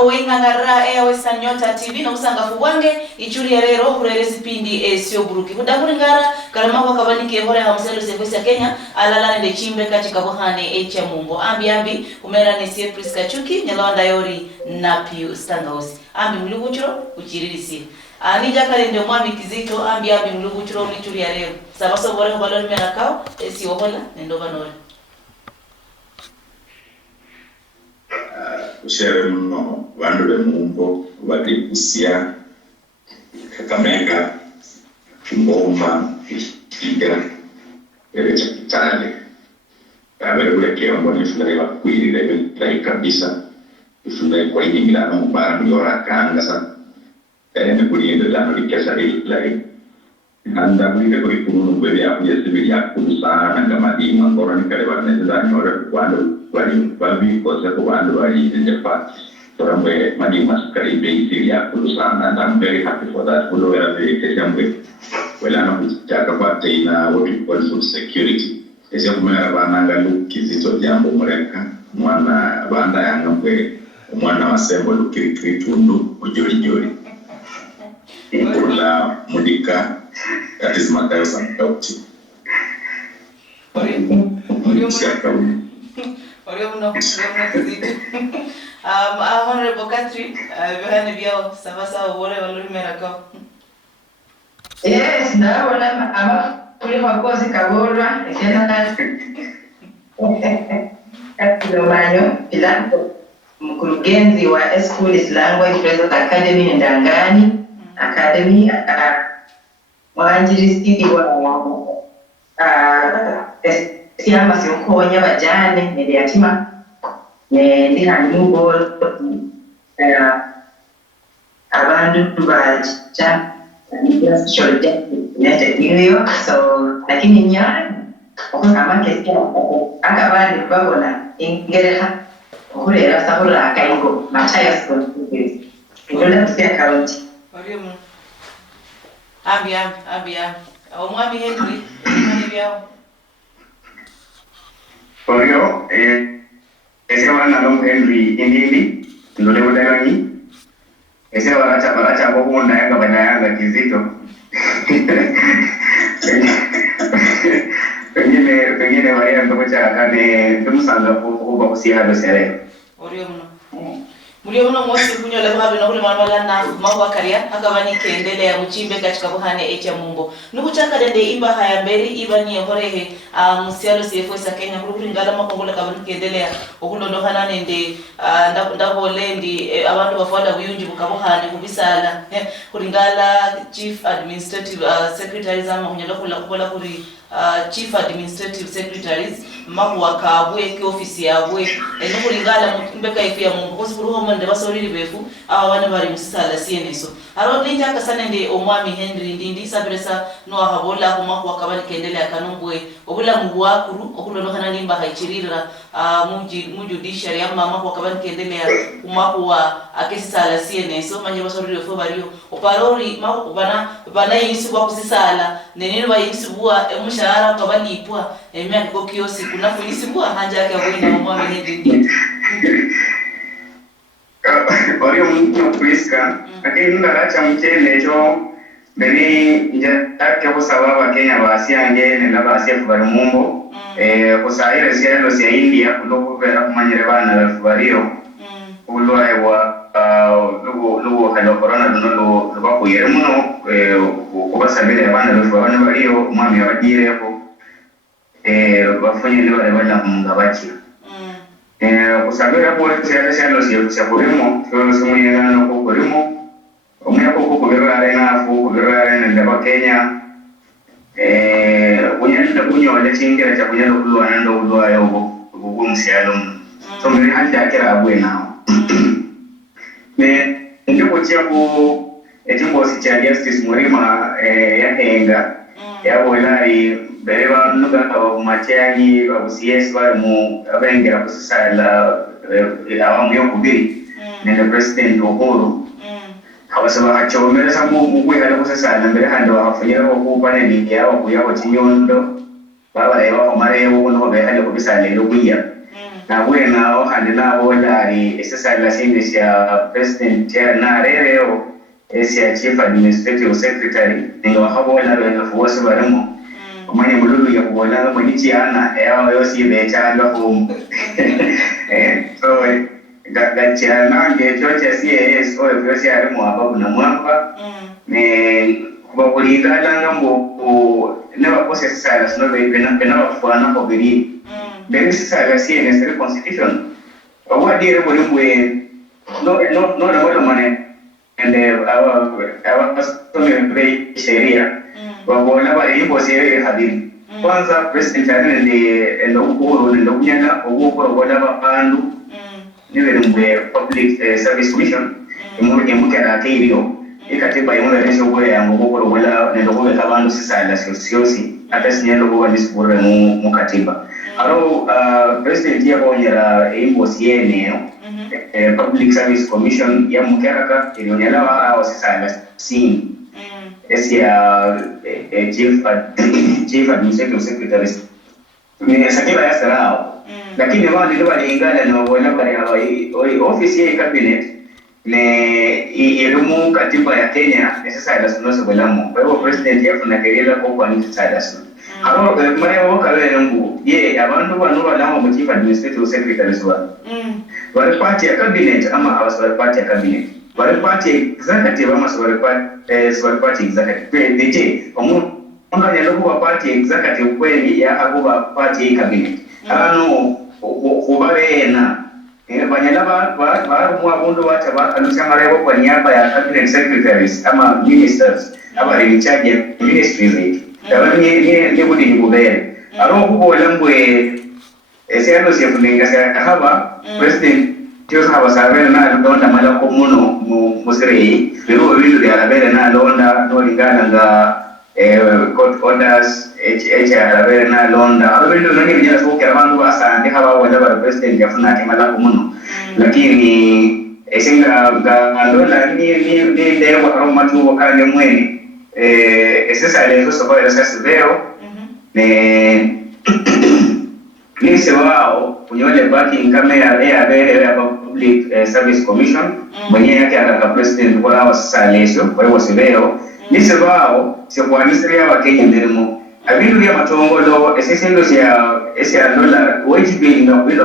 owingangara Western Nyota TV na usangafu wange ichuri ya rero kurerezi pindi sio buruki kudaburi ngara karama kwa kabanike hore hamselo sekwesi ya Kenya alala nende chimbe katika bohane echa mumbo ambi umera nesie Priska Chuki nyalawanda yori na Piu Stangausi ambi mluguchuro uchiririsi Anija kalende mwami Kizito ambi mluguchuro ulichuri ya rero sabaso bore hobalori menakao sio hola nendo banore ushere mno bandu b'emumbo badikusia Kakamega Ngoma Kiga erecha Kitale abere kiombo ni shule ya kuilile bila kabisa shule kwa hii milano mbara mliora kanga sana kulienda lano likesha ile anda mwile kwa kununu mbele ya kujisibi ya kulusana ngamadi ngora nikale waneza nyora kwando wali kwa sababu wando wali ndefa torambe madi maskari base ya kulusana and I'm very happy for that kulo ya keshambe wala na kutaka pata ina what we call food security ese kumera bananga Kizito jambo mureka mwana banda yangambwe mwana wasembo lukiri tundu ujoli Ikula mudika that is Mathayo Sankauti. Honorable Katri, behane biao sabasa wole waluri merako. Yes, na wala ama kule makozi kagorwa ekena Katilo Manyo Pilato mkurugenzi wa School Language Present Academy Ndangani Academy mwanjirisi wa siyama sionkonya bajane mediatima ndi hanyugo abantu baja social United New York so lakini nyari kama kesi akabali babona ingereha kurera sabula akaingo Mathayo School ndola kusia county Oriumu Abia omwami Henry mani byao Orio ese wana no Henry indindi ndole budagani ese waracha bobo ndayanga banayanga Kizito pengine wale ndo cha kane tumusanga kuba kusiha dosere Oriumu Mulio uno mwasi kunyola babe no kule mwana na mawa karia akabani kendelea muchimbe katika bohane echa mumbo nukuchaka dende imba haya mberi iba ni horehe musialo CFO Kenya kuri ngala makongola kabani kendelea okulondo hana nende ndabo lendi abantu bafanda buyunji bukabohane kubisala kuri ngala chief administrative secretaries ama kunyola kula kuri chief administrative secretaries makuwa kabwe ki office yabwe nukulingala mbeka ifia mungu kusiburuho mwende basolili befu awana bari musala sieneso aro linja kasane ndi omwami Henry ndindi sabiresa no habola kumakuwa kabali kendele akanongwe obula mugwakuru okulono kana nimba haichirira mu judiciary amma makuwa kabali kendele kumakuwa akesala sieneso manje basolili befu bariyo oparori makuwa bana yinsi kwa kusisala nenene bayinsibuwa mushahara kabali ipwa emyaka ko kiosi kuna kulisibua hanja yake abwina omwami Henry Orio mtu Priska lakini ndaracha mchele cho beni njake kusababa Kenya basiange nenda basifu bari mumbo kusaire siendo sia India kuloku vera kumanyire bana bario ulwa ewa lugo kalo corona duno lo bakuyere muno kubasabire bana bario mwami abagire ko bafanye leo bana mungabachi kusabira kwa cyalo cyo kurimo cyo sumuyana no kurimo umwe ko kubera arena fu kubera arena ndaba Kenya unyanda kunyola chingera cha kunyanda kulwana ndo ulwa yobo ubumsyalo so mbere hanja akira abwe nawo ndio kuchia ku etimbo cha justice Murima yahenga yabo ilari bereba nuga kwa machani abusiesi bari mu abengera kusala awamu yo kubiri nende president Uhuru abasaba hachomereza mu kwihana kusala mbere hando bafanyira ko paneli yabo kuyaho kinyondo baba leba ko marewo no behali ko bisale yo kuya na bwena ohandi nabola ali esesala sinde sya president ya narereo esya chief administrative secretary ninga wakabola benefu wose barimo omanye mululu ya kubola ngo nichiana eyo yosi betanga home so gachiana ngechocha CAS oyo yosi arimo ababu na mwamba ne kubakulingana ngambo ne bakose sala sino bena bafana ko biri beri sala CNS constitution what dire bolimwe no na wala mane and our custom be sheria wabona ba imbo sheria hadiri kwanza president ndo ukuru ndo kunyana ukuru bola bandu niwe mwe public service commission imuke na kairio ikatiba yimwe resho bwe yango ukuru bola ndo kubeka bandu sisala siosi hata sinyendo kwa disibure mu katiba aro president ya konyera imbo siene public service commission ya mukeraka ilionela wa sisala sin esia chief administrative secretary ni sakila ya sarao lakini wao ndio walingana na wala bali office ya cabinet ne ilimu katiba ya Kenya sisala sunoso balamu kwa hiyo president ya kuna kelele kwa ni sisala suno aro mara waka wewe ngo ye abantu bano balamo mu chief administrative secretary swa wale party ya cabinet ama awaswali party ya cabinet wale party executive ama swali party executive DJ omuntu onyalo kuba party executive kweli ya akuba party ya cabinet ano kubabena banyala ba abundu bacha bakalusha marebo kwa niaba ya cabinet secretaries ama ministers aba in charge ya ministries ni budi ngubele aro kubola mbwe esiyano siyafunga haba president Jose haba sabela na ndonda mala ko muno musire lero windu ya rabela na ndonda no lingana nga court orders HR rabela na ndonda aro windu nani bijana so kera bandu asante haba wala ba president yafuna timala ko muno lakini esinga ndonda ni lero aro matu wakale mweni sasa leo sofa ya sasa leo ni sewao kunyole backing kamera ya bele ya public service commission mwenye yake aka president wala wasasa lesho kwa hiyo sewao ni sewao sio kwa ministry ya Kenya ndirimo abindu ya matongolo esesendo ya dola wajibi na kuila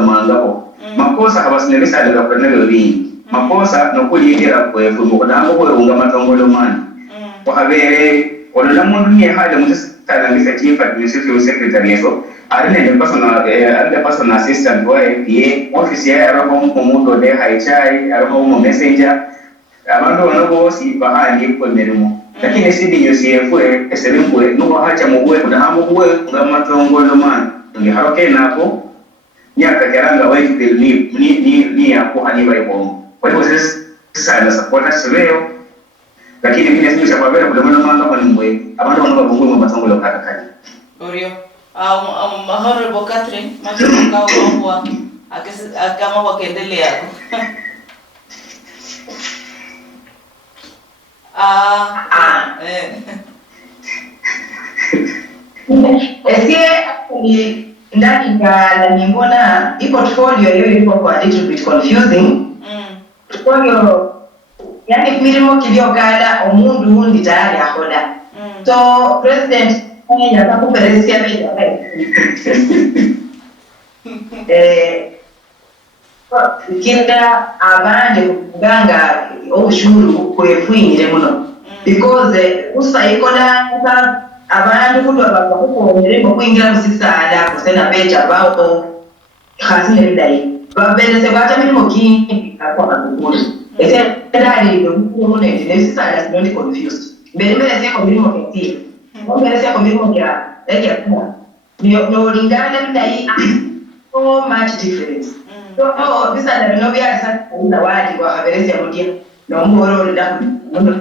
mangao makosa habasinelesa ala kwa nalo ri makosa no kuliyera kwa fumo ndango kwa unga matongolo mani kwa habere wala mundu ni hada mutala ngisa chief administrative secretary yeso arine the personal assistant wa PA office ya roho mundo de haichai roho mu messenger abantu banobosi bahandi ko merimo lakini sidi nyosiyefwe eserimbwe no hacha mubwe kuna hamu bwe ngamatongolo man ngi haroke nako nyaka karanga wa ni ya ko hani bai ko kwa hivyo sasa na support survey lakini mimi nasema kwa vile kuna mwana kwa mbwe abantu wanababungwe mu matongolo kakakali orio Honorable Catherine machoko kwa kama wakendelea Esie ndani ya nimbona hii portfolio hiyo ilikuwa kwa little bit confusing. Portfolio yani milimo kiliyogala omundu hundi tayari akola. So president ya kuperesia bila kinda abanje kuganga obushuru kwefwinyire muno because usayikola abantu kudu abakukonere kwingira musisala kusena beja bawo khasine ndai babelese bata milimo kingi akwa bakukuri ese ndali ndo mune nesisala sinondi confused mbele seko milimo kingi mbele seko milimo ya kwa no lingana ndai so much difference so bisala bino byasa zawadi kwa habari ya mudia no mboro nda ndo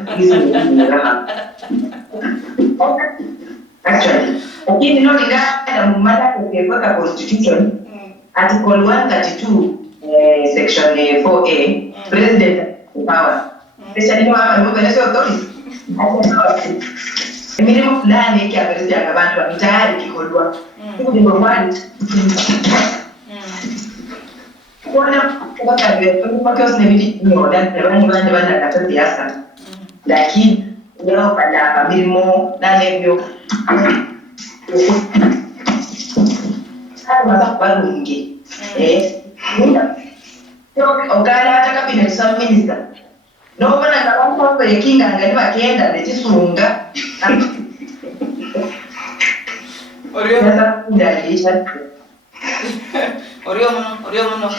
actually lakini no lingana mumada kwa constitution article 132 section 4A president power especially no ama no beneso authority minimum fulani yake habari ya abantu tayari kihodwa ndio mwani Kuona mpaka kiasi nibidi nioda ndio bana kata siasa. Lakini leo pada kabimo na hivyo hata kwa wingi okala hata cabinet sub minister no bana kama kwa kinga ngani bakienda nechisunga Orio sasa ndalisha Orio muno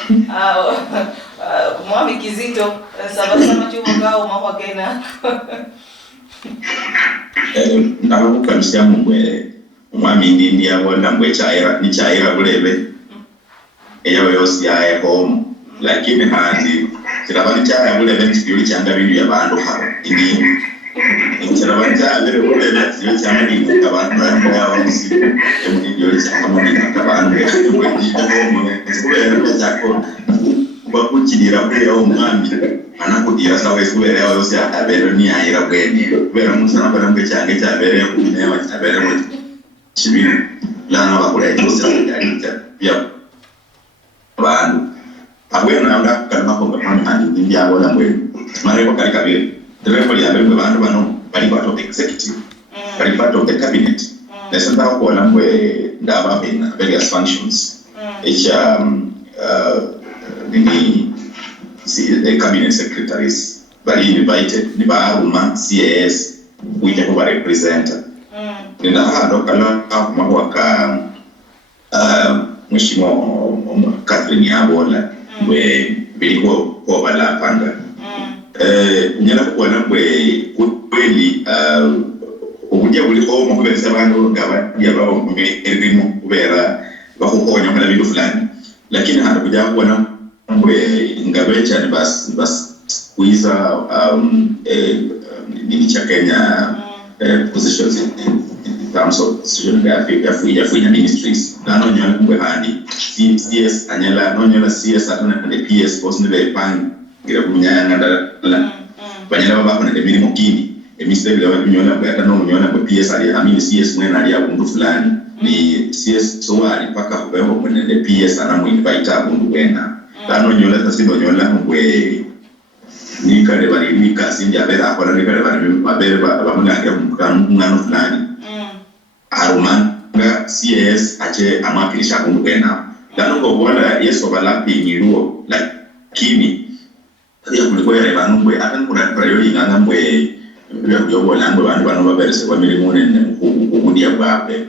kumwami Kizito sabasama chuo ngao mahwa kena ndakukamisia mwe umwami ndindi yabona mwe chaira bulebe eyo yose yae home lakini handi kirabani chaira bulebe ntikiri cyanga bintu yabantu habo indi kirabani chaira bulebe ntikiri cyanga bintu abantu yabo musi emudi yori cyanga bintu abantu bwe kubera cyako bakukirira kuri yo umwami anakudira sawe kubera yose abero ni ayira bwene kubera musana barambe cyange cyabere kumenya cyabere mu kibiri lana bakura cyose cyarita ya abantu abwena anda kalma ko ngapani ndi yabona mwe mare ko kali kabiri driver ya bere abantu bano bali part of the executive bali part of the cabinet lesson ta ko na mwe ndaba in various functions the cabinet secretaries bali invited ni baaruma CAS kuja kwa representer nenda hado kala mwaka mheshimiwa Catherine Yabola we bilikuwa kwa bala panga nyala kuona mwe kweli ubuje buliko mu kubesa abantu ngaba yaba mu kubera bakukonya kala bintu fulani lakini hata kuja kuona mwe ngabe cyane bas kuiza nini cha Kenya positions in terms of decision ya funya ministries na no nyala mwe handi CS anyala no nyala CS atana na PS boss ne pan gira kunyanga ndala banyala baba kuna de minimum kini emisebe la nyona kwa hata no nyona kwa PS ali amini CS mwe na ya bundu fulani ni CS so ali paka kwa mwe de PS ana mu invite bundu wena tano nyola tasindo nyola mwe ni kale bali ni kasi ndia bera kwa ni kale bali mabere ba muna ya mungano fulani arumanga CS ache amapilisha kundu wena tano kwa bwana yeso balapi nyiruo lakini ya kulikuwa ya banungwe hata kuna priority nganga mwe yobo lango bantu bano baberese kwa milimone ukudia babe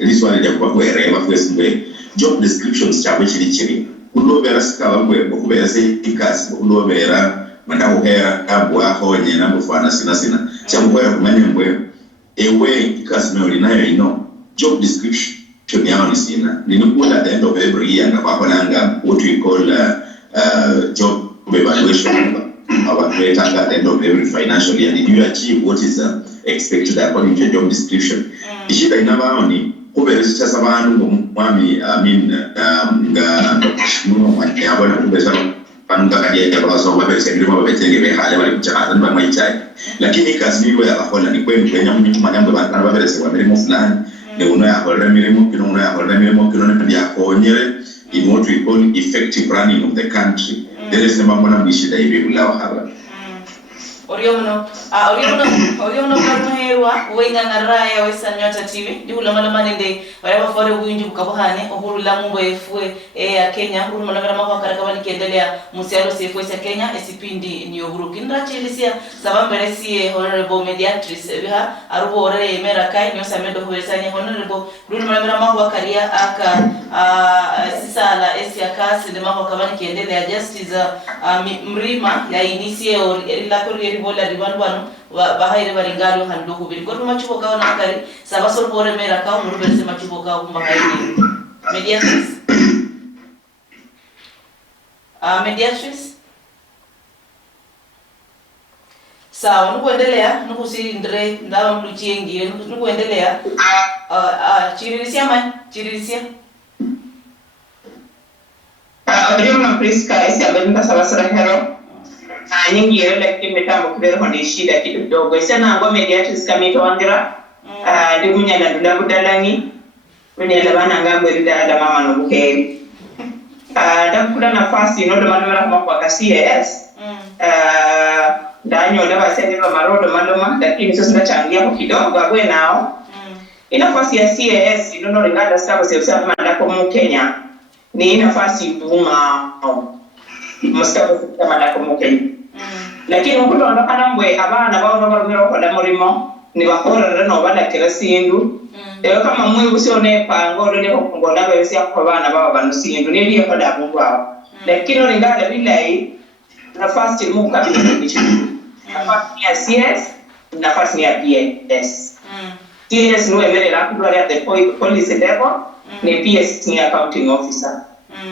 liswali ya kwa kuereba kwesingwe job descriptions chawe chiri kulobera sikaba mwe kubera se ikasi kulobera manda uhera abwa honye na mufana sina chamukora kumanya mwe ewe ikasi nayo linayo job description yao ni sina ninukula at the end of every year ngapapalanga what we call job evaluation our grade at the end of every financial year. Did you achieve what is expected according to your job description? Ishida inabani kuberesha sabantu mwami nga mwanyabona kubesha panga kadia kwa sababu waberesha ndio mabetenge behale bali kuchakaza ndio maichai lakini kazi hiyo ya bahola ni kweli kwenye mtu manyambo bana baberesha kwa milimo fulani ni uno ya hola milimo kino ndio yakonyere in what we call effective running of the country. There is a mambo na mishida hivi ulawa haba. Oriono mhewa wenga ngaraya wesa Nyota TV ndi ulamala manende wale fore wingi bukabuhane ohuru la mumbo efwe ya Kenya huru mala mako karaka kiendelea musialo CFO ya Kenya esipindi ni ohuru kindra chilisia sabambere sie honorable mediatrice biha arubo orere mera kai nyosa medo huwesanye honorable huru mala mako karia aka sisala esia kasi ndi mako kabani kiendelea justice mrima ya inisie la kuri bola ribanwano bahaire baringalo handuko bilgoto machuko kaona ngari sabasor pore mera ka umuru berse machuko ka umbahaire mediatrice sawa nukuendelea nukusindre ndawa mluchiengie nukuendelea chiririsia Ndio na Priska isi abenda sabasara hero nyingi elekti mitambo kibero hondi shida kidogo isana ngo mediatrice kamito wangira ndi munyala ndula budalangi munyala bana ngamwe rida mama no bukeri ndakula nafasi inodo maloma kama kwa CAS ndanyo ndaba sasa marodo maloma lakini sasa ndachangia kwa kidogo abwe nao nafasi ya CAS inono ringada sabo sasa mandako mu Kenya ni nafasi buma mustabo sasa mandako mu Kenya lakini ukulo ndakana mbwe abana bawo barumira ko ndamurimo ni bakora no badakira sindu Eyo kama mwe usione pango lole ko ngona bese yakho bana baba banusindu niliye ko da mungu wao lakini olingada bilai nafasi mu kabisa ndicho nafasi ya CS nafasi ya PS CS no emele la kudwa ya the police level ni PS ni accounting officer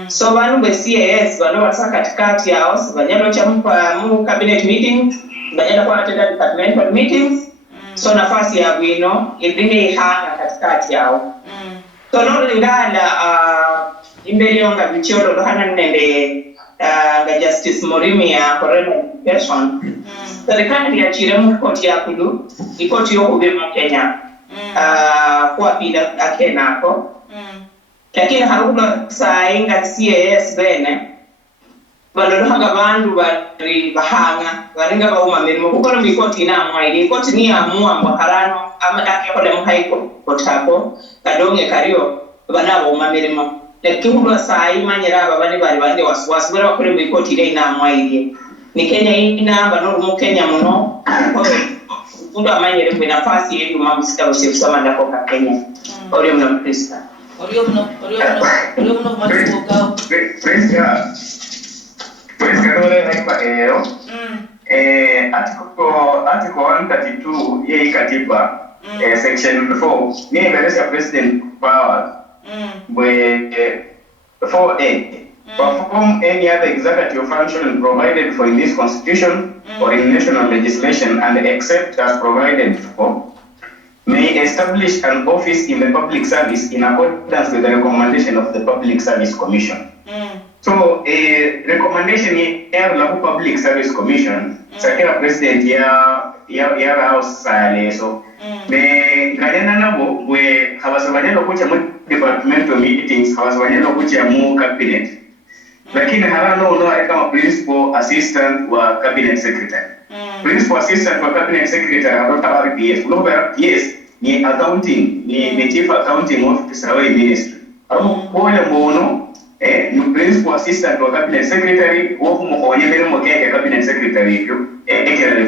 so banu be CS bano basa katikati yao banyalo cha mu cabinet meeting banyalo kwa attend departmental meetings so nafasi ya bwino idine hanga katikati yao so no lingala imbeli yonga bichoro hana nende ga Justice Morimi ya Foreign Education serikali ya chiremu koti ya kulu ikoti yoko be mu Kenya kwa pila akenako lakini haruko sainga CAS bene balo hanga bandu bari bahanga baringa bauma mirimo kuko no mikoti na mwaili ikoti ni amua mwakarano ama dake ko dem haiko kotako kadonge kariyo bana bauma mirimo lakini huwa sai manyera babani bari bande waswasi bora bakore mikoti ile na mwaili ni Kenya ina bano mu Kenya muno ndo amanyere kwa nafasi yetu mamsita usema ndako ka Kenya Orio mna Krista Orio mno matuko Pues que no le da article 132 ye katiba section 4 ni imeleza president power where 4A perform any other executive function provided for in this constitution or in national legislation and except as provided for may establish an office in the public service in accordance with the recommendation of the Public Service Commission. So, recommendation ya la Public Service Commission, sakira president ya House sale so me kadena nabo we habasabanyalo kucha mu departmental meetings habasabanyalo kucha mu cabinet. Lakini harano kama principal assistant wa cabinet secretary. Principal assistant wa cabinet secretary hapo PS. Ulo PS ni accounting ni chief accounting officer wa ministry. Hapo kwa mbono ni principal assistant wa cabinet secretary wo mukonye mbere mu keke cabinet secretary yo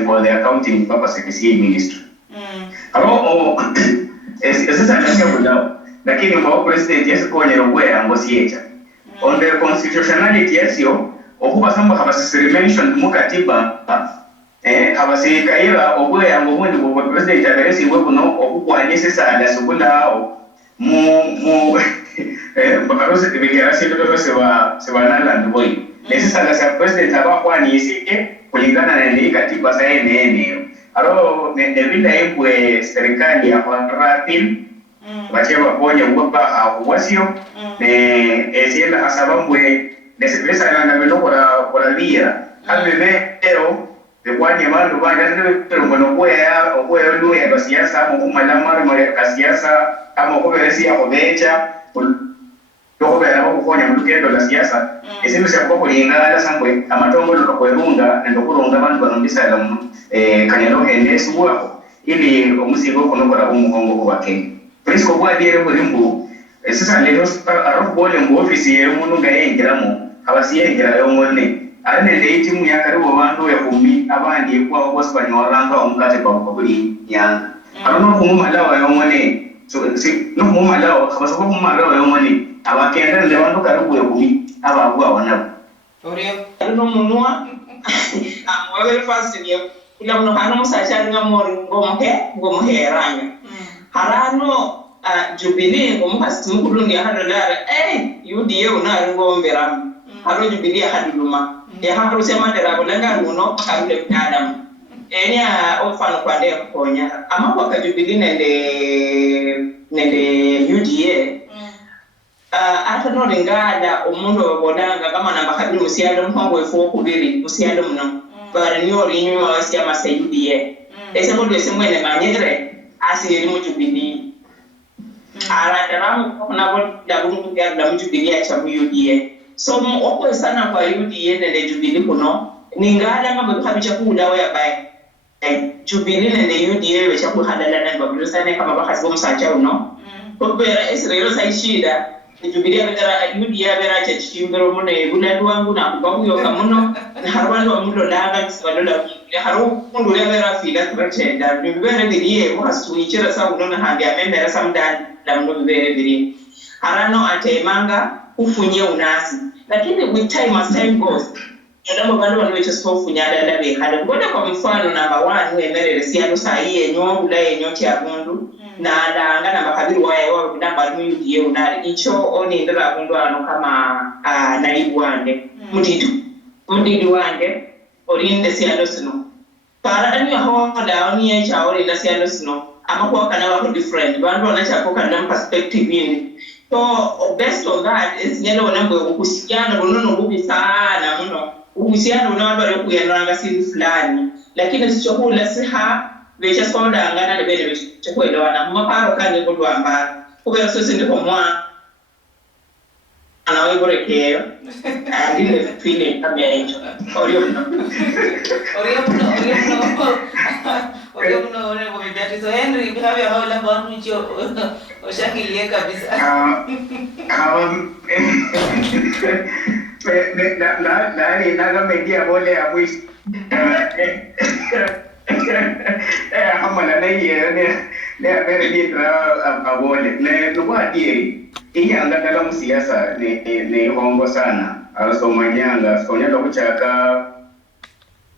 for the accounting purposes ya ministry. Hapo sasa ndio ndio lakini mwa president yes kwenye rogwera ngosiecha on the constitutionality yesio okuba samba habasisi mentioned mu katiba habasikaira ogwera ngomundi kwa president agaresi we kuno okukwanyese sala sukula mu bakarose tibikira sito se banala ndboy nesi sala sa president abakwani isike kulingana na ni katiba sa nene aro ne bila yepwe serikali ya rapid bacheba ponye upa hawasio sienda hasabambwe nesipesa na meno kwa lia aliveo de kwani bandu bana ndio ngono ya ndio ya siasa mu malama mara siasa ama kwa veresi ya kobecha loko bera bakufanya mu kendo la siasa esindu sya kwa kulingana sambwe amatongo lokwerunda ndo kurunga bandu banondisa la kanyalo hendesu wako ili omusigo konokora umukongo kwa Kenya Prisco kwa dire burimbu sasa lero arofu bole mu office ye umuntu ngayengiramo abasiyengera yo ngone arene le timu ya karibu bandu ya kumi abandi kwa boss banyoranga omukate kwa buli nyanga anono kumumalawa yo ngone so no kumumalawa kabasoko kumumalawa yo ngone abakenda le bandu karibu ya kumi abagwa wana Orio no munwa amwe fasi ye kila mno hano musachari ngamori ngomuhe ranga harano Jubilee ngomukasi mukulu ndi hadodara UDA unari ngombera haro Jubilee haduluma ya haro sema ndera bolanga runo harule adam enya ofano kwande kuponya ama kwa Jubilee nende UDA ata no lingada omundu wabodanga kama namba kabiri musialo mpango efo kubiri musialo mno bari nyori nyuma wasiama sa UDA ese bodo ese mwene manyere asiri mu Jubilee ara daramu na bo da bungu ya da mu Jubilee cha UDA so okwe sana kwa UDA nende Jubilee kuno ningala ngabo khabicha kula waya bai Jubilee nende UDA wecha kuhadala na babulu sana kama bakhazi bomsacha uno kubera Israel saishida Jubilee abera UDA abera chachimbero mune bulatu wangu na kubakuyo kamuno harwani wa mulo langa kisibalola haru mundu abera fila kubachenda bibere biriye muhasuichira sa unona handi amemera samdani la mundo bibere biriye harano atemanga ufunye unasi lakini with time as time goes ndabo bantu banweche sofunyala labe hale ngoda kwa mfano number 1 wemerere siyano sahiye nyo ulaye nyo kya bundu na langa na makabiri wae wa kudamba mwingi unali icho oni ndala bundu ano kama naibu wande mudidu wande orinde siyano sino para ani ho da oni ya cha orinde siyano sino amakuwa kana wa different bantu wanacha kwa kana perspective ini. So based on that is yellow number ukusikiana bonono bubi sana muno ukusikiana unaona bali kuyananga siri fulani lakini sichokula siha vecha sonda ngana lebele vecha kuelewana maparo kanje kodwamba kubera so sindi komwa anawe borekeo andile feeling kamera oriyo ore bo bidati so Henry bihawe hawla banu cho oshakilie kabisa na media bole ya mwisho hamana na yeye ne abere ditra abole ne nuwa die inyanga dala musiasa ne hongo sana also manyanga sonya kuchaka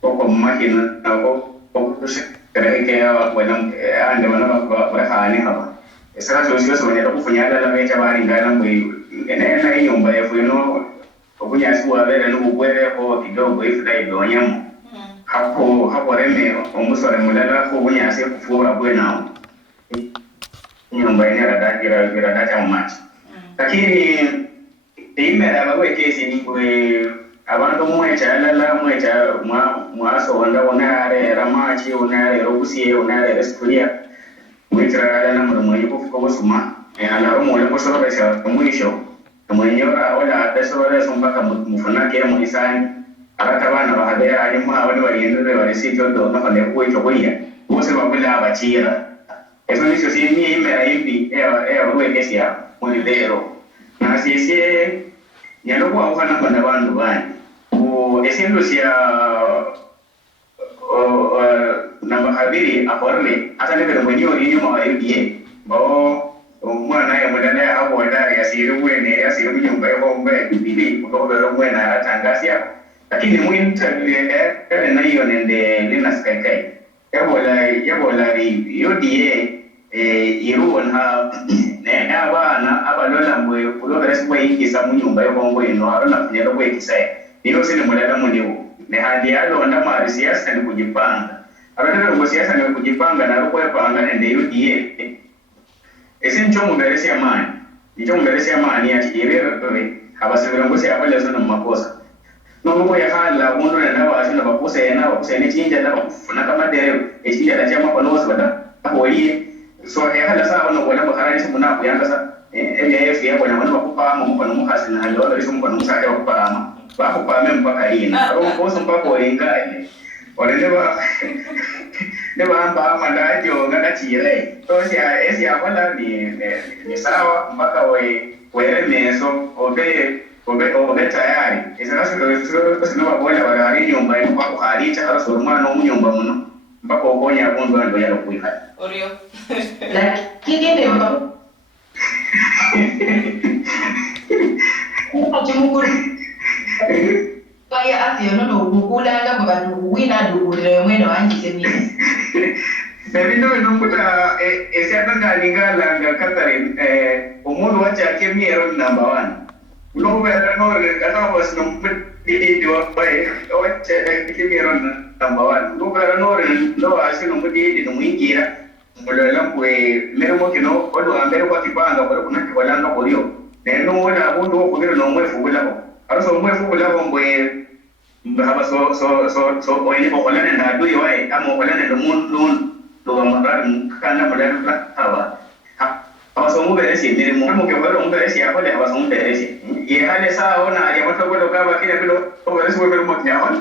poko mahina na poko kereke ya wana ande wana bahani hapa sasa sio sonya kufunyala la mecha bari ngana mwe na inyumba ya funo okunyasuwa bere n'ubugwere ko kidogo ifudai byonyamo hapo reme omusore mulala ko bunyase kufura bwenao nyumba ine radakira dacha mumachi lakini imera bawe kesi ni kwe abantu mwecha lala mwecha mwaso wanda onare ramachi onare robusie onare resturia mwecha lala na mwe kufuko busuma ana romo le kusoro besa mwisho mwenyora ola pesoro sombaka mufunake muisani abatabana bahabera arimo abandi barindwe barisito do no kale kuito kuya bose bakula abachira eso nicho si mi imera impi wekesia mulidero na sisi nyalo kwa ufana kwa bantu bani esendo sia na mahabiri akorle hata lebe mwenyewe nyuma wa UDA umwana ya mudana ya hapo ndani ya sirubwene ya sirubyumba yo mbe bibili kutobero mwana atangasia lakini mwinta na hiyo nende lina skaikai yabola UDA iruon ha ne abana abalola mwe kulobera sibwe ingisa munyumba yo bongo ino arona kunyalo kwe kisaye niyo sine mulala mundiwo ne handi yalo ndama siasa ni kujipanga abana ngo siasa ni kujipanga na rukwe panga nende UDA ese nchomo meresi amani nchomo meresi amani ati irere habasebera ngo se abale zona makosa no ya hala undo na dawa asina bakusa yana bakusa ne chinja na bakufuna kama dere echinja la chama kwa noso bada hoye so ya hala sa ono wala bakara ni muna kuyanga sa MF ya bwana wana bakupa mu kwa muhasi na halo riso mu kwa musa ya bakupa ama bakupa mpaka ina ro koso mpaka oringane olelewa neba amba mandajo ngakachire to sia wala ni sawa mpaka wewe meso obe tayari esanaso sino babona bari nyumba ino kwa kuhalicha haraso umwana w'umunyumba muno mpaka okonya abundu ando yalo kuiha Orio lakini ndio kwa chimukuru kaya afyo no kukula nga bantu wina dukule mwene wanjise mimi Bebino nunguta esiatanga lingala nga Catherine umuntu wacha kemiero number 1 uno bera no kata was no di wae wacha kemiero number 1 uno bera no asino mudi no mwingira mulala kwe meremo kino odo ambere kwa kipanga kwa kuna kiwalanga kolio neno wala bundu okubira no mwefu bulako araso mwefu bulako mbwe mbaba so oine bokolane na adui wae ama bokolane no mundu lo amara kana mulala hawa abasomu beresi ndirimu mu kyombero muberesi yakole abasomu beresi ye hale saona ya matokolo kaba kile bilo beresi webero motyaona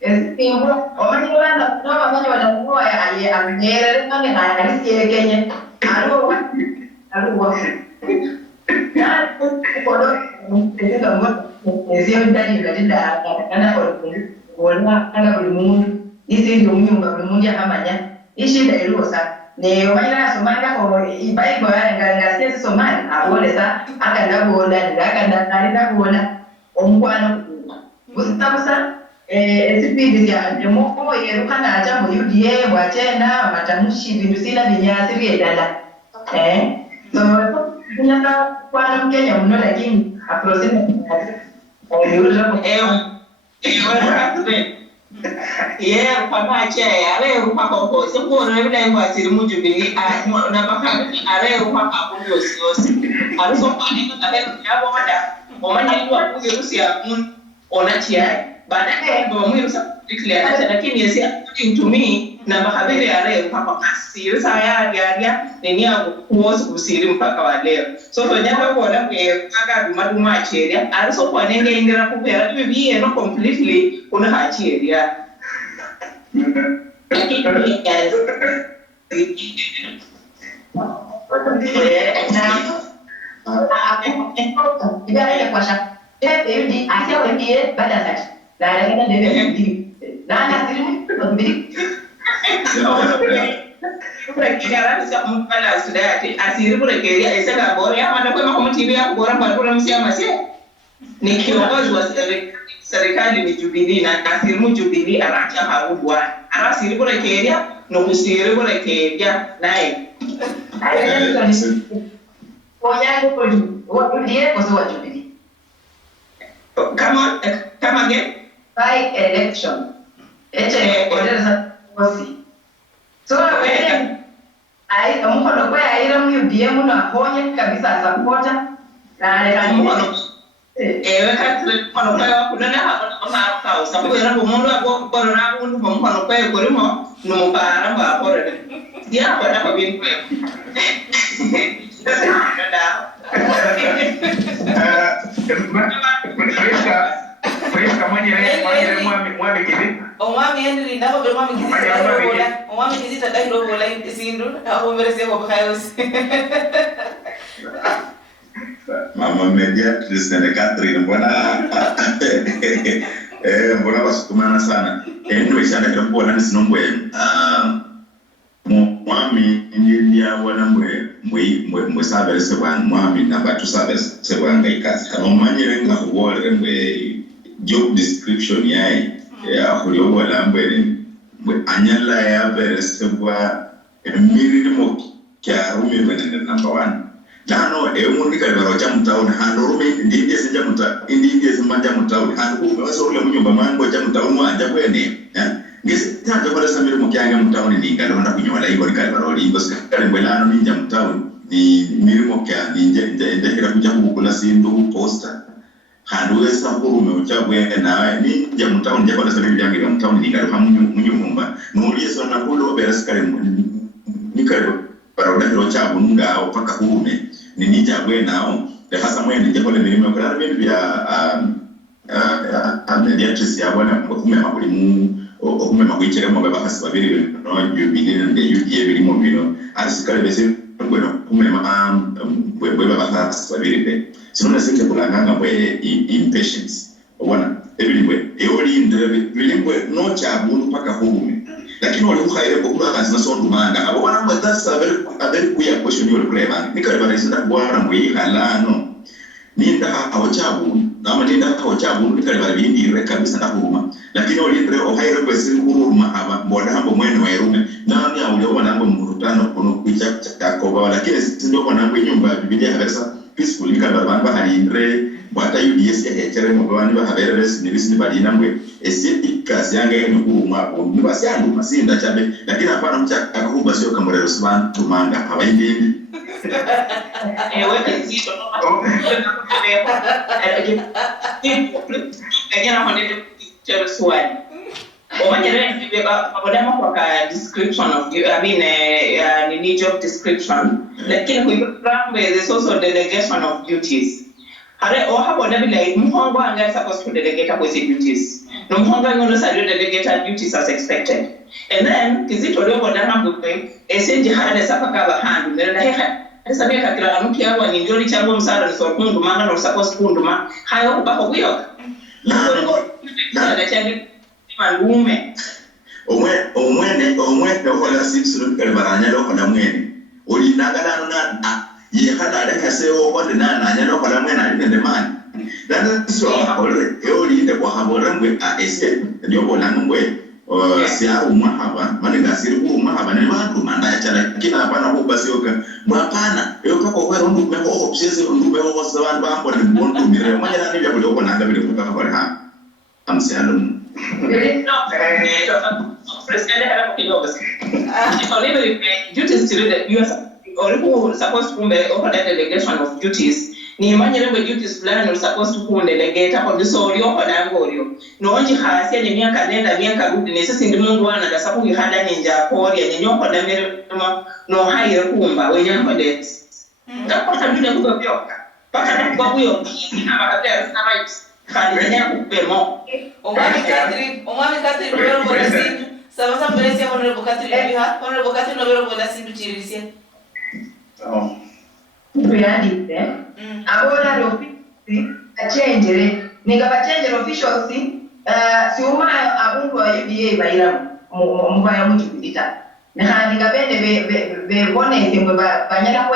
Simbo, omanyibanda n'abamanyi banakuwa ali amenyerere kandi nalisiye kenye aluwa kodo ndega mo ezio ndali ndinda kana kuona kana buli mundu isi ndio myumba buli mundu akamanya ishida iluosa ne omanyira somanga ko ibaibo yanga sisi somani abolesa akanda kuona ndakanda kuona omwana gustabusa esipindi ya demoko yerukana acha mu UDA wachena matamushi bintu sina binyasi byedala so nyaka kwa Mkenya mno lakini aprosema kwa mache are rupa ko se ko no bi dai ba siri mu jubili na baka are rupa ka ko yosi are so pa ni ka ya bo mata o manya ni wa ku Rusia ona chia baadaye ndio mimi declare hata lakini yesi according to me na mahabiri are mpaka kasi sasa ya nini ya kuoza kusiri mpaka wa leo so tonyaka kuona kaka dumaduma cheria also kwa nenge ingira kupera bibi no completely kuna hacheria ni kiongozi wa serikali ni Jubilee na kasimu Jubilee aracha haubwa arasiri bora keria no kusiri bora keria naye Oyango kwa UDA kwa sawa Jubilee. Come again? By election. Odeza kosi. So wewe ai mkono kwa aira mu UDA muno akonye kabisa supporter na ale mkono wakati mkono kwa kunena hapo na sababu yana mundu ako na mundu mkono kwa kulimo no mpara mba pore dia kwa na kwa bintu Priska mwami kizi omwami Henry ndako be mwami kizi omwami kizi tadai do bola sindu ako merese ko khayos mama mediatrice na Catherine mbona basukumana sana ndio ishana kwa nani sinombwe mwami ndiye wana mwe sabese bwana mwami na batu sabese bwana ikasi kama manyere nga kuwole mwe job description yae ya kulio wala mwe anyala ya berese bwa mirimo kya rumi wene number 1 dano emundi kalibaro cha mtauni hando rumi ndiye sija mtauni ndiye simanja mtauni hando umewaso ule mnyumba mango cha mtauni mwanja kwene ngisi tata kwa samiri mukianga mtauni ninga ndonda kunyola hiyo kalibaro lingo sikale mbelano ninja mtauni ni mirimo kya ndekera kuja kukula sindu poster hando wesa kurume uchabwe na ninja mtauni kwa samiri yangi mtauni ninga ndo mnyumba nuri yeso na kulo beraskale nikalo baroda ro chabu nga opaka kurume ni ninja bwe nao hasa mwene njeko le mirimo kwa bintu ya mediatrice ya bwana kumema kulimu okumema kuicheremo babakasi babiri no Jubilee nde UDA birimo bino asikale bese ngweno kumema bwe babakasi babiri be sinona sente kulanganga bwe impatience obona ebiribwe eoli ndebe bilimwe no chabu paka hurume lakini wale ukhaire ko kulanga sinasondumanga abo bana mwatasa abere kuya question yo kuleba nikale barisa bwana mwe halano ninda awachabu nama ninda awachabu nikale baribindire kabisa na huruma lakini olindre ohaire kwesi huruma aba mbona hambo mwene wa erume nani auliwa nambo murutano kono kuicha chakoba lakini ndio kwa nambo nyumba Biblia habesa peaceful nikale barabamba halindre bwata UDS ya hechere mubani ba haberes nibisi bali namwe esi kazi yange ni huruma ni basiandu masinda chabe lakini hapana mcha akahuba sio kamorero sban tumanga abaindi wewe nzito no description of you, job description. Lakini there's also delegation of duties. Mhongo anga supposed to delegate up with duties. No mhongo ngono sa delegate duties as expected. And then kizito leo wadana mbupe esenje hade sapaka hand nenda hesabe kakira mki hapo ni njoli changu msara ni so kundu manga no supposed kundu ma hayo kubako kuyo. Na chandi malume. Omwe okola sipsulu kalbaranya lokona mwene. Oli nagalano na ye hana da se o ko na nyalo kola mwene ali ne man. Dan so olre e oli de kwa habora ngwe a ese ndio bona ngwe sia umahaba maninga siri umahaba ne bantu manda chala kina bana ko basioka mwapana yo kako kwa rundu kwa ko obsese rundu kwa ko saban ba ko ne bonto mire manya ni ya ko ko nanga bile ko ka ko ha amsialo president had a kidogo duties to the US or who supposed to be over the delegation of duties ni manyere duties plan or supposed to be delegate hapo ndiso rio kwa dangorio no onji hasia ni miaka nenda miaka rudi ni sisi ndi mungu wana da sabu ihanda ninja pori ya nyoko da mere no haire kumba wenye kwa det ndapata ndio kwa bioka paka kwa huyo ni abakatera sana vibes kandi ya kubemo omami Catherine bero bola sindu sasa mbelesi ya honorable Catherine biha honorable Catherine bero bola sindu chirisia Realite abona ofisi achenjere ninga bachenjere officials si uma abuntu wa UDA baira mu ya mujibita na ninga bende bonete mwe banyana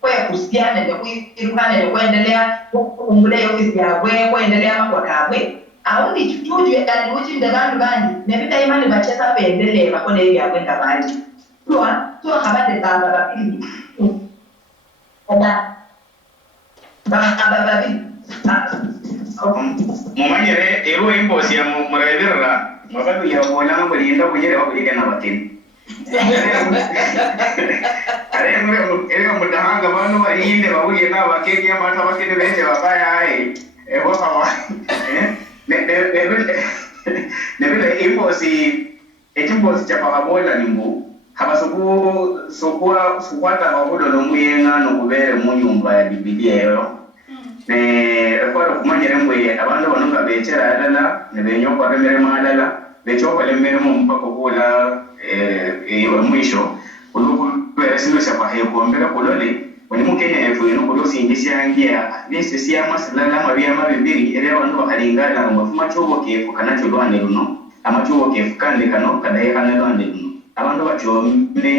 kwe kusiana ndio kuirukana ndio kuendelea kumbule ofisi ya kuendelea mambo kabwe aundi chutuju ya uchi ndabantu bandi nebita imani bachesa pendelea bakone hivi ya kwenda bandi tu habate baba bapili mumanyire ero imbosi ya mureberera mabadu ya bona ngo linda kugere bakugena nabatini ere mudahanga bano barinde babuye nabakege amata bakene benje babaya ai ebo hawa ne imbosi ekimbosi cha pamoja nimbu sukwata mabudo nomuyenga nokubere mu nyumba ya Biblia eyo kwa kumanyire mbwe abantu banonga becera adala ne benyoko remere madala bechoka lemere mu mpako kula mwisho ulubere sino shapa heko mbere kulole wani mukenya yefu ino kulosi ingisi yangia nese siya masalala mabia mabibiri ele abantu bakalingana ngo fumacho kefu kanacho lwande luno amacho kefu kande kano kadaye kana lwande luno abantu bachomne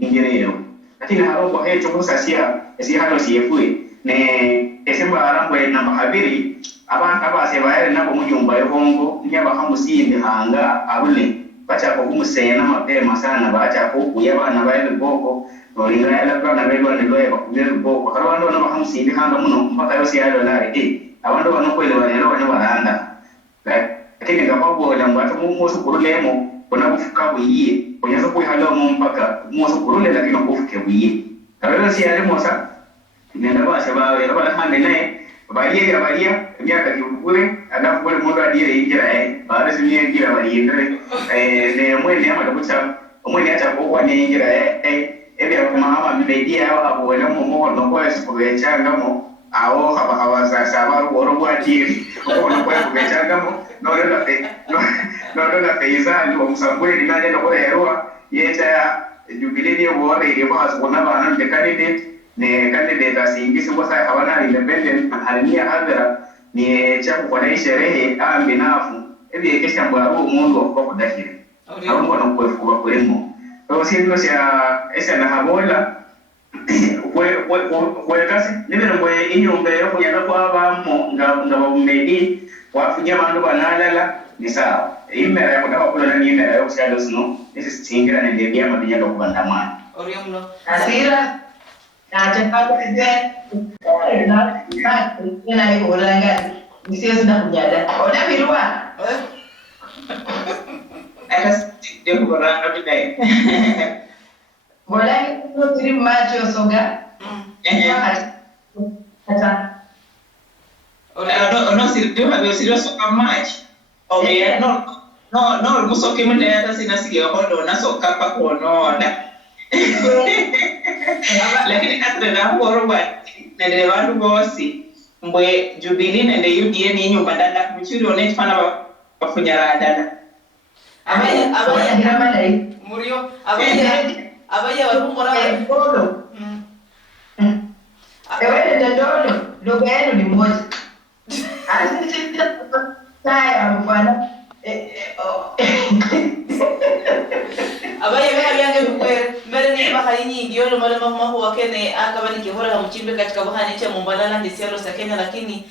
ingerero lakini harobo hecho kusasia esi halo siyefue ne esemba arambwe namba habiri abantu abase bayere nabo mu nyumba y'ehongo nyaba hamusinde hanga abule bacha ko kumusena mapema sana bacha ko kuyabana bayele boko nolinga yala bana belwa ne loye bakubere boko karwando no hamusinde hanga muno mpaka yose yalo lare abantu bano kwele banero bano baranda lakini ngapabo la ngwato mu sukurulemo kuna kufuka buyiye kunyaza kuihala mu mpaka muso kurule lakini kufuke buyiye karero si yale mosa nenda base bawe bala hande naye balia miaka kibure alafu kule mundu adire ingira baada si miaka ingira balindre ne mwene ama kucha mwene acha kwa ne ingira ebe mama mbedia hapo wala mumo no kwa sikubechanga mo awo hawa sasa baru oro adire kwa kubechanga mo no peiza ndio msambwe ninaje ndo erwa yeta jubilini wore ile kwa sababu bana de candidate ne candidate asingisi kwa sababu hawana independent halimia hadhara ni cha kwa sherehe ambinafu hivi kesha mbwa mundu kwa kudahiri au mbona kwa kulemo kwa sio esa na habola kwa kasi nimero mwe inyumba yo kunyana kwa bamo ngaba umedi wafunya bantu banalala ni sawa imera ya kudawa kula na imera ya kusalo sino isi singira na ndebia mabinya ndo kubandamana oriamno asira na chakapa kete na ni olanga nisio sina kunyada ona mirwa Atas dia kurang bidai boleh itu tiri macho soga ono sirdio habis sirdio soka match Okay, no, musoki mune hata sina sikia hodo na soka pa kuonona. Lakini kasa na ngoro wa nende wandu bosi mbwe Jubilee nende UDA ni nyumba dada mchuri onefana bafunyara dada. Abaya ngama dai. Murio abaya warumora Dodo. Ewe ndio dodo. Lugha yenu ni moja. Saya mfano abaya bega byange bikwere mbere ni bahari nyingi yolo mara mahu wakene akabani kihora hamchimbe katika bahani cha Mumbalala ndisialo sa Kenya lakini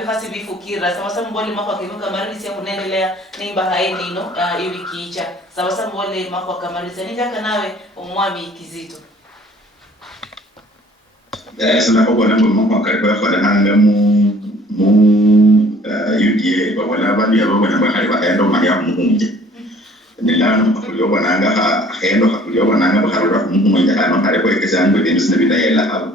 bihasi bifukira sawa mbole mahu akinuka marisi ya kunendelea ni bahari nino iwi kiicha sawa mbole mahu akamarisi ninjaka nawe umwami Kizito sana kwa nambo mahu akariba hanga mu UDA wala bali abo na bahari bahendo mahya muhunje nilano hakuliwa nanga hendo hakuliwa nanga bahari muhunje ano hare kwa kesa ngo denus na bidayela abo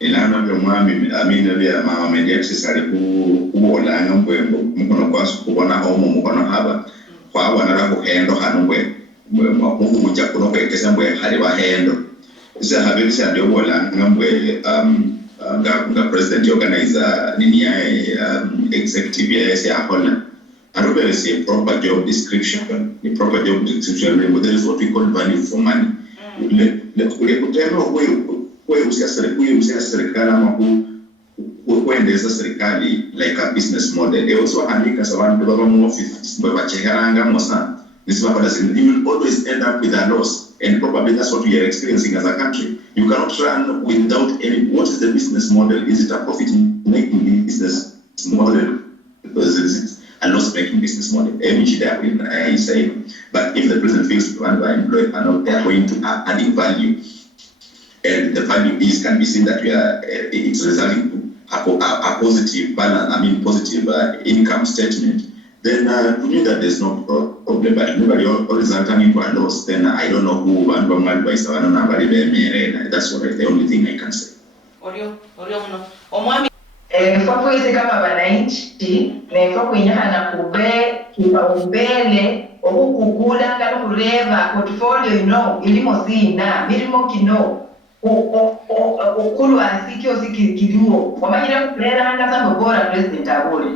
nilano ndio mwami amina bya mama media sisari ku wala ngambo mukono kwa kubona homo mukono haba kwa wana rako hendo hanungwe muhunje kuno kwa kesa mbo hare bahendo isa habisi ndio wala ngambo nga president organizer nini executive ya Holland and really see a proper job description there is what we call value for money le kutendo wewe usiasirikali serikali ama kuendeza serikali like a business model also andika sabantu baba mu office baba cheharanga mosa this baba does you will always end up with a loss and probably that's what we are experiencing as a country. You cannot run without any. What is the business model? Is it a profit-making business model? Because it's a loss-making business model. Every day I say, but if the president feels to run by employees are not, they are going to adding value, and the value is can be seen that we are it's resulting to a positive balance. I mean, positive income statement. Then we knew that there's no problem, but nobody always coming for a loss. Then I don't know who one advice I don't know about it. That's what the only thing I can say. Orio mno. Omwami kwa kwezi kama wananchi na kwa kuinyaha na kipaumbele okukugula ngalo kureva portfolio ilimo sina milimo kino okulwa sikio sikiliwo wamanyira kulera anga sambo bora president abole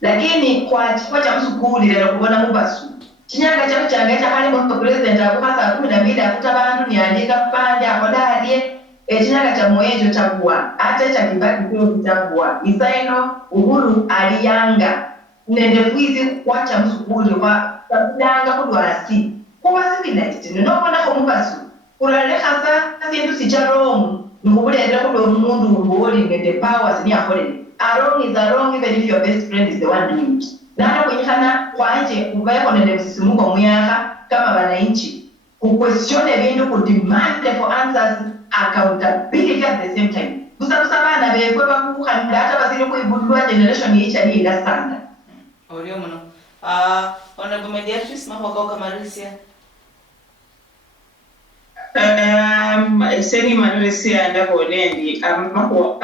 lakini kwa cha msukuli lero kubona mubasu chinyanga cha mchanga hali kwa president akukasa 12 akutabantu niandika panja akodalie chinyanga cha mwejo tabua hata cha kibaki kio kitabua isaino Uhuru aliyanga nende fuizi kwa cha msukuli kwa tabanga kudwasi kwa civilized no bona ko mubasu kurale hasa sindu sijarom ngubulera ko mundu mboli ngende powers ni akole wrong is wrong even if your best friend is the one doing it. Nana kunyikana kwanje kubaye konende msisimuko muyaka kama wananchi kuquestion ebintu ku demand for answers accountability at the same time. Kusabana bekwe bakukhanda hata basile kuibudwa generation yicha ni ilasanda. Orio mno. Honorable Mediatrice mahoko kamarisia. Seni Manuresia ndabonendi amako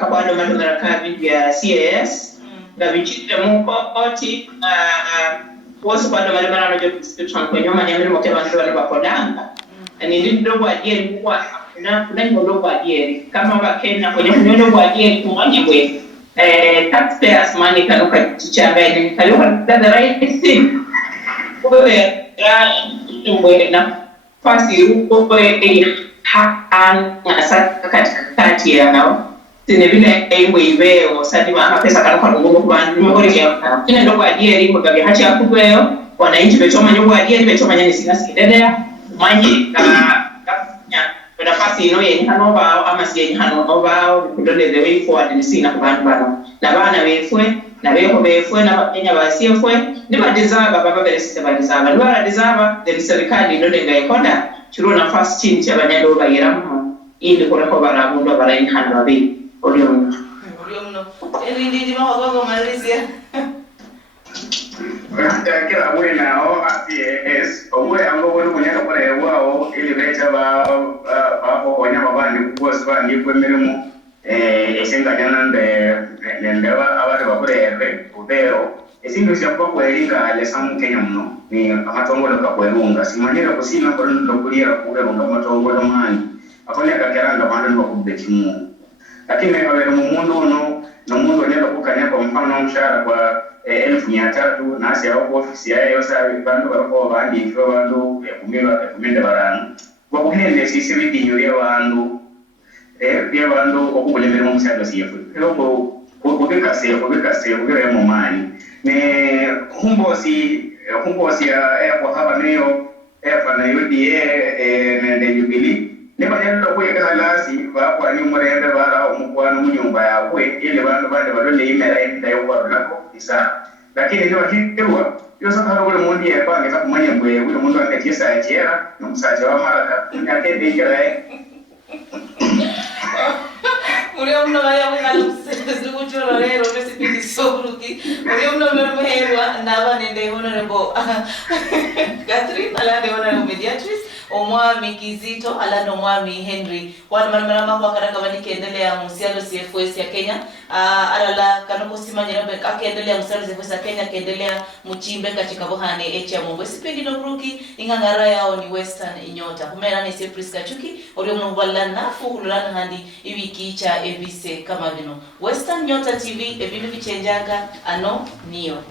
kabado madonara kabi ya CAS gabichite muko oti wosu bado madonara no job description kwa nyuma nyamiri mokeba ndo wale bakodanga ni ndido kwa dieri kwa na nyodo kwa dieri kama wa Kenya kwenye nyodo kwa dieri kumanya bwe taxpayers money kanuka chichanga ni kaliwa the right thing kwa ya mbwe na fasi uko kati ya nao tene vile ewe sadi ma pesa kanuka ngumu kwa nimori ya tene ndo kwa dieri kwa gabi hacha yakubweyo wananchi bechoma nyumba ya dieri bechoma nyani sina sikidedea manyi kwa nafasi ino yenye hanova ama si yenye hanova kudonde the way forward ni sina kubantu bano na bana befwe na beko befwe na bakenya basifwe ni badizaba baba belesite badizaba ni badizaba the serikali ndode ngayikonda chiro nafasi chini cha banyalo bayiramu ili kula ko baramundo barayin hanwa be orio mno ndi mahoko Malaysia kila wena o APS owe ango wona kunyaka pala yawao ili leta ba wanyama bandi kuwa sibandi kwemeremo esenganyana nendeba abari bakurebe ubero esindu syakuba kweringa lesamu Kenya muno ni amatongolo kakwerunga simanyira kusina ko ndokulira kuberunga amatongolo mani akone akakeranga bantu bakubbe kimu lakini abere mu mundu uno no mundu onera kukanya kwa mfano mshahara kwa 1300 nasi au ofisi yayo sabi bantu barako bandi ifo bantu kumenda barano kwa kuhende sisi bidinyo y'abantu by'abantu okubulemera mu musado siyefu ero kubikase kubire mu mani ne humbosi ya kwa haba neyo na UDA nende Jubilee ne banyalo kuyeka halasi bakwa ni murembe bara omukwano mu nyumba yawe ile bantu bande balole imera ndayo kwa lako isa lakini ndio hitwa yosa haro ule mundi yapange takumanya mbwe ule mundu akatiesa achera nomusacha wa maraka akende ikira Murió uno vaya a buscar mucho lorero, no se pide sobruki. Murió uno me herwa andaba nende honorable Catherine ala de honorable mediatrice omwami Kizito ala no mwami Henry wana marama kwa karaka bani kiendelea musialo CFS ya Kenya alala kanoko simanya na akaendelea musialo CFS ya Kenya kiendelea muchimbe katika bohane echa Mungu sipendi no bruki ingangara yao ni Western Inyota kumena ni Priska Chuki ori mnubala nafu kulana handi iwiki cha ABC kama vino Western Nyota TV ebinu vichenjaga ano niyo